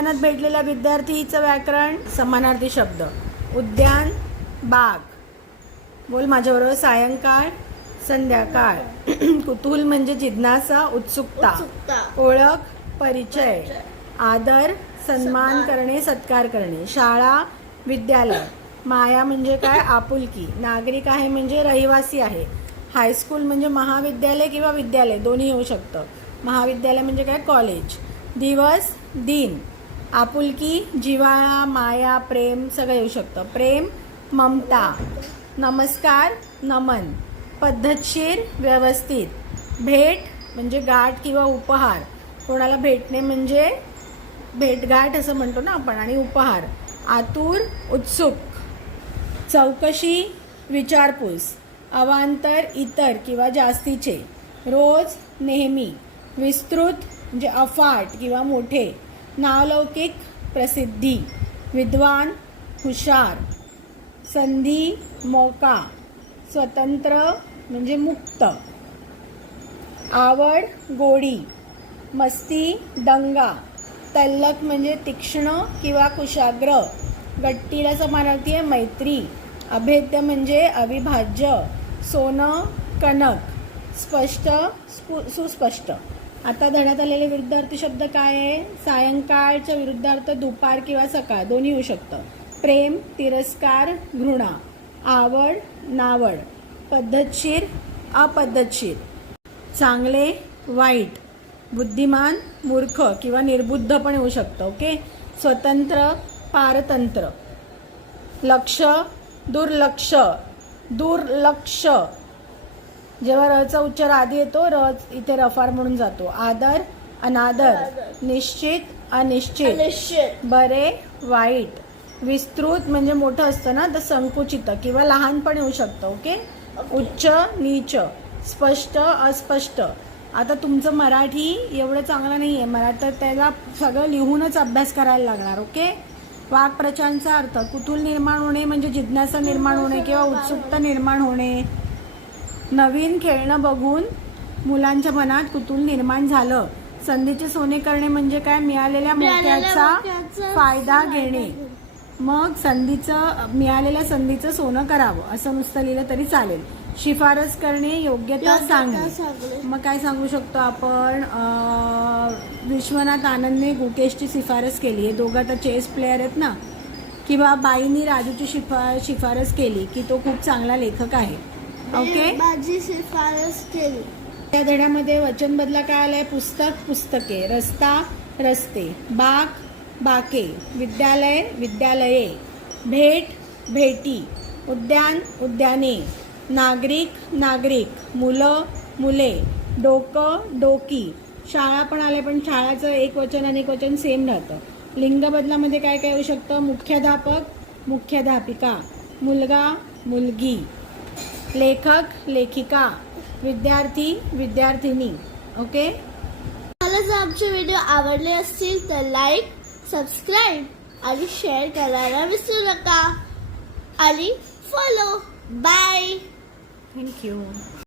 उद्यानात भेटलेला विद्यार्थीचं व्याकरण समानार्थी शब्द. उद्यान बाग. बोल माझ्याबरोबर सायंकाळ संध्याकाळ. कुतूहल म्हणजे जिज्ञासा उत्सुकता. उत्सुकता. ओळख परिचय. आदर सन्मान करणे सत्कार करणे. शाळा विद्यालय. माया म्हणजे काय? आपुलकी. नागरिक आहे म्हणजे रहिवासी आहे. हायस्कूल म्हणजे महाविद्यालय किंवा विद्यालय दोन्ही येऊ शकतं. महाविद्यालय म्हणजे काय? कॉलेज. दिवस दिन. आपुलकी जिव्हाळा माया प्रेम सगळं येऊ शकतं. प्रेम ममता. नमस्कार नमन. पद्धतशीर व्यवस्थित. भेट म्हणजे गाठ किंवा उपहार. कोणाला भेटणे म्हणजे भेटगाठ असं म्हणतो ना आपण आणि उपहार. आतुर उत्सुक. चौकशी विचारपूस. अवांतर इतर किंवा जास्तीचे. रोज नेहमी. विस्तृत म्हणजे अफाट किंवा मोठे. नावलौकिक प्रसिद्धी विद्वान हुशार संधी मौका स्वतंत्र म्हणजे मुक्त. आवड गोडी मस्ती दंगा तल्लक म्हणजे तीक्ष्ण किंवा कुशाग्र गट्टीला समानार्थी आहे मैत्री अभेद्य म्हणजे अविभाज्य सोनं कनक स्पष्ट स्पु- सुस्पष्ट. आता धड्यात आलेले विरुद्धार्थी शब्द काय आहे? सायंकाळच्या विरुद्धार्थ दुपार किंवा सकाळ दोन्ही येऊ शकतं. प्रेम तिरस्कार घृणा. आवड नावड. पद्धतशीर अपद्धतशीर. चांगले वाईट. बुद्धिमान मूर्ख किंवा निर्बुद्ध पण होऊ शकतं ओके? स्वतंत्र पारतंत्र. लक्ष दुर्लक्ष. दुर्लक्ष. जेव्हा रचा उच्चार आधी येतो र इथे रफार म्हणून जातो. आदर अनादर निश्चित अनिश्चित. बरे वाईट. विस्तृत म्हणजे मोठं असतं ना तर संकुचित किंवा लहान पण येऊ शकतं ओके? उच्च नीच. स्पष्ट अस्पष्ट. आता तुमचं मराठी एवढं चांगलं नाही आहे मराठी तर त्याला सगळं लिहूनच अभ्यास करायला लागणार ओके? वाक्प्रचारांचा अर्थ कुतूल निर्माण होणे म्हणजे जिज्ञासा निर्माण होणे किंवा उत्सुकता निर्माण होणे. नवीन खेळणं बघून मुलांच्या मनात कुतूल निर्माण झालं. संधीचे सोने करणे म्हणजे काय? मिळालेल्या मोक्याचा फायदा घेणे. मग संधीचं मिळालेल्या संधीचं सोनं करावं असं नुसतं लिहिलं तरी चालेल. शिफारस करणे योग्यता सांगणे. मग काय सांगू शकतो आपण? विश्वनाथ आनंदने गुकेशची शिफारस केली. हे दोघं आता चेस प्लेयर आहेत ना? किंवा बाईंनी राजूची शिफा शिफारस केली की तो खूप चांगला लेखक आहे. ओके माझी शिफारस केली त्या धड्यामध्ये वचन बदला काय आलाय? पुस्तक पुस्तके. रस्ता रस्ते. बाग बाके. विद्यालय विद्यालये. भेट भेटी. उद्यान उद्याने. नागरिक नागरिक. मुलं मुले. डोकं डोकी. शाळा पण आले पण शाळाचं एक वचन आणि एक वचन सेम राहतं. लिंग बदलामध्ये काय काय येऊ शकतं? मुख्याध्यापक मुख्याध्यापिका. मुलगा मुलगी. लेखक लेखिका विद्यार्थी विद्यार्थिनी ओके? मला जर आमचे व्हिडिओ आवडले असतील तर लाईक सबस्क्राईब आणि शेअर करायला विसरू नका. आणि फॉलो बाय थँक्यू